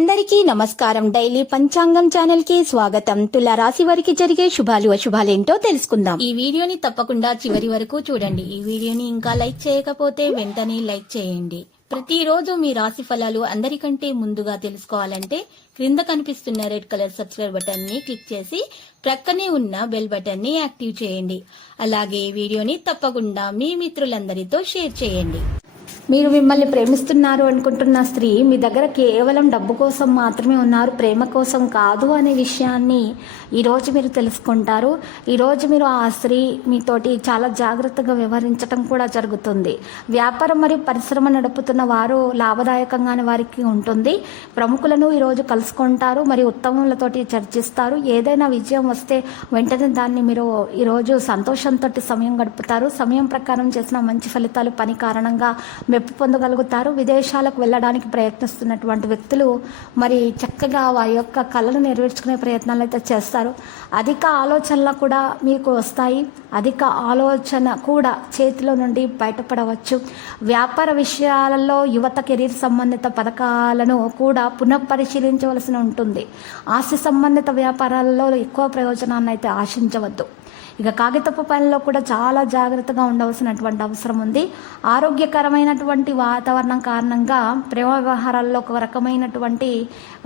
అందరికీ నమస్కారం. డైలీ పంచాంగం ఛానల్ కి స్వాగతం. తుల రాశి వారికి జరిగే శుభాలు అశుభాలేంటో తెలుసుకుందాం. ఈ వీడియోని తప్పకుండా చివరి వరకు చూడండి. ఈ వీడియోని ఇంకా లైక్ చేయకపోతే వెంటనే లైక్ చేయండి. ప్రతిరోజు మీ రాశి ఫలాలు అందరికంటే ముందుగా తెలుసుకోవాలంటే క్రింద కనిపిస్తున్న రెడ్ కలర్ సబ్స్క్రైబ్ బటన్ ని క్లిక్ చేసి ప్రక్కనే ఉన్న బెల్ బటన్ ని యాక్టివ్ చేయండి. అలాగే ఈ వీడియోని తప్పకుండా మీ మిత్రులందరితో షేర్ చేయండి. మీరు మిమ్మల్ని ప్రేమిస్తున్నారు అనుకుంటున్న స్త్రీ మీ దగ్గర కేవలం డబ్బు కోసం మాత్రమే ఉన్నారు, ప్రేమ కోసం కాదు అనే విషయాన్ని ఈరోజు మీరు తెలుసుకుంటారు. ఈరోజు మీరు ఆ స్త్రీ మీతోటి చాలా జాగ్రత్తగా వ్యవహరించడం కూడా జరుగుతుంది. వ్యాపారం మరియు పరిశ్రమ నడుపుతున్న వారు లాభదాయకంగానే వారికి ఉంటుంది. ప్రముఖులను ఈరోజు కలుసుకుంటారు మరియు ఉత్తములతోటి చర్చిస్తారు. ఏదైనా విజయం వస్తే వెంటనే దాన్ని మీరు ఈరోజు సంతోషంతో సమయం గడుపుతారు. సమయం ప్రకారం చేసిన మంచి ఫలితాలు పని కారణంగా మెప్పు పొందగలుగుతారు. విదేశాలకు వెళ్ళడానికి ప్రయత్నిస్తున్నటువంటి వ్యక్తులు మరి చక్కగా వారి యొక్క కళను నెరవేర్చుకునే ప్రయత్నాలు అయితే చేస్తారు. అధిక ఆలోచనలు కూడా మీకు వస్తాయి. అధిక ఆలోచన కూడా చేతిలో నుండి బయటపడవచ్చు. వ్యాపార విషయాలలో యువత కెరీర్ సంబంధిత పథకాలను కూడా పునఃపరిశీలించవలసి ఉంటుంది. ఆస్తి సంబంధిత వ్యాపారాలలో ఎక్కువ ప్రయోజనాన్ని అయితే ఆశించవద్దు. ఇక కాగితపు పనిలో కూడా చాలా జాగ్రత్తగా ఉండవలసినటువంటి అవసరం ఉంది. ఆరోగ్యకరమైనటువంటి వాతావరణం కారణంగా ప్రేమ వ్యవహారాల్లో ఒక రకమైనటువంటి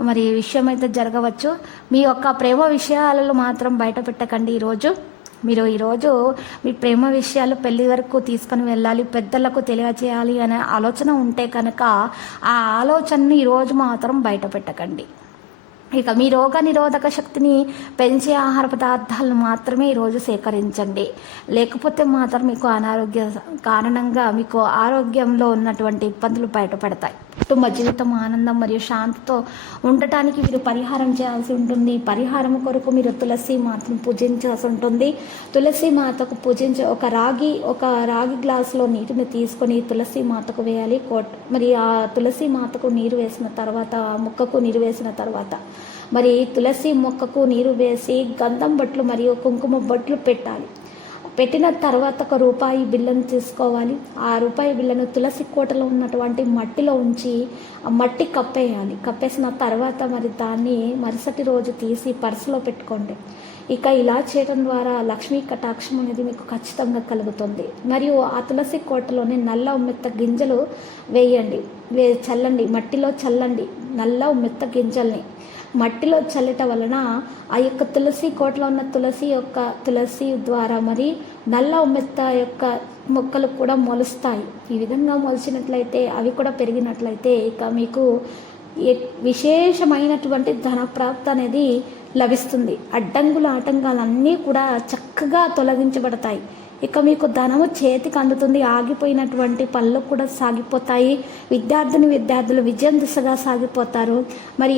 మరి విషయం అయితే జరగవచ్చు. మీ యొక్క ప్రేమ విషయాలలో మాత్రం బయట పెట్టకండి. ఈరోజు మీ ప్రేమ విషయాలు పెళ్లి వరకు తీసుకుని వెళ్ళాలి, పెద్దలకు తెలియజేయాలి అనే ఆలోచన ఉంటే కనుక ఆ ఆలోచనని ఈరోజు మాత్రం బయట పెట్టకండి. ఇక మీ రోగ నిరోధక శక్తిని పెంచే ఆహార పదార్థాలను మాత్రమే ఈరోజు సేకరించండి. లేకపోతే మాత్రం మీకు అనారోగ్య కారణంగా మీకు ఆరోగ్యంలో ఉన్నటువంటి ఇబ్బందులు బయటపడతాయి. కుటుంబ జీవితం ఆనందం మరియు శాంతితో ఉండటానికి మీరు పరిహారం చేయాల్సి ఉంటుంది. పరిహారం కొరకు మీరు తులసి మాతను పూజించాల్సి ఉంటుంది. తులసి మాతకు పూజించే ఒక రాగి గ్లాసులో నీటిని తీసుకొని తులసి మాతకు వేయాలి. మరి ఆ తులసి మాతకు నీరు వేసిన తర్వాత, మొక్కకు నీరు వేసిన తర్వాత మరి తులసి మొక్కకు నీరు వేసి గంధం బొట్లు మరియు కుంకుమ బొట్లు పెట్టాలి. పెట్టిన తర్వాత ఒక రూపాయి బిళ్ళను తీసుకోవాలి. ఆ రూపాయి బిళ్ళను తులసి కోటలో ఉన్నటువంటి మట్టిలో ఉంచి మట్టి కప్పేయాలి. కప్పేసిన తర్వాత మరి దాన్ని మరుసటి రోజు తీసి పర్సులో పెట్టుకోండి. ఇక ఇలా చేయడం ద్వారా లక్ష్మీ కటాక్షం అనేది మీకు ఖచ్చితంగా కలుగుతుంది. మరియు ఆ తులసి కోటలోనే నల్ల ఉమ్మెత్త గింజలు చల్లండి, మట్టిలో చల్లండి. నల్ల ఉమ్మెత్త గింజల్ని మట్టిలో చల్లటం వలన ఆ యొక్క తులసి కోటలో ఉన్న తులసి ద్వారా మరి నల్ల ఉమ్మెత్త యొక్క మొక్కలు కూడా మొలుస్తాయి. ఈ విధంగా మొలిచినట్లయితే, అవి కూడా పెరిగినట్లయితే ఇక మీకు విశేషమైనటువంటి ధనప్రాప్తి అనేది లభిస్తుంది. ఆటంకాలన్నీ కూడా చక్కగా తొలగించబడతాయి. ఇక మీకు ధనము చేతికి అందుతుంది. ఆగిపోయినటువంటి పనులు కూడా సాగిపోతాయి. విద్యార్థులు విజయం దిశగా సాగిపోతారు. మరి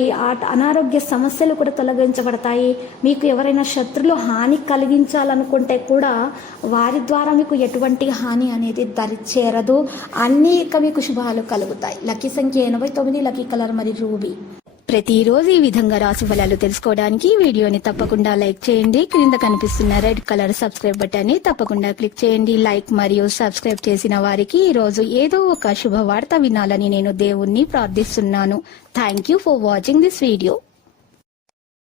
అనారోగ్య సమస్యలు కూడా తొలగించబడతాయి. మీకు ఎవరైనా శత్రులు హాని కలిగించాలనుకుంటే కూడా వారి ద్వారా మీకు ఎటువంటి హాని అనేది చేరదు. అన్నీ ఇక మీకు శుభాలు కలుగుతాయి. లక్కీ సంఖ్య 89, లక్కీ కలర్ మరి రూబీ. ప్రతిరోజు ఈ విధంగా రాశి ఫలాలు తెలుసుకోవడానికి వీడియోని తప్పకుండా లైక్ చేయండి. క్రింద కనిపిస్తున్న రెడ్ కలర్ సబ్స్క్రైబ్ బటన్ ని తప్పకుండా క్లిక్ చేయండి. లైక్ మరియు సబ్స్క్రైబ్ చేసిన వారికి ఈ రోజు ఏదో ఒక శుభవార్త వినాలని నేను దేవుణ్ణి ప్రార్థిస్తున్నాను. Thank you for watching this video.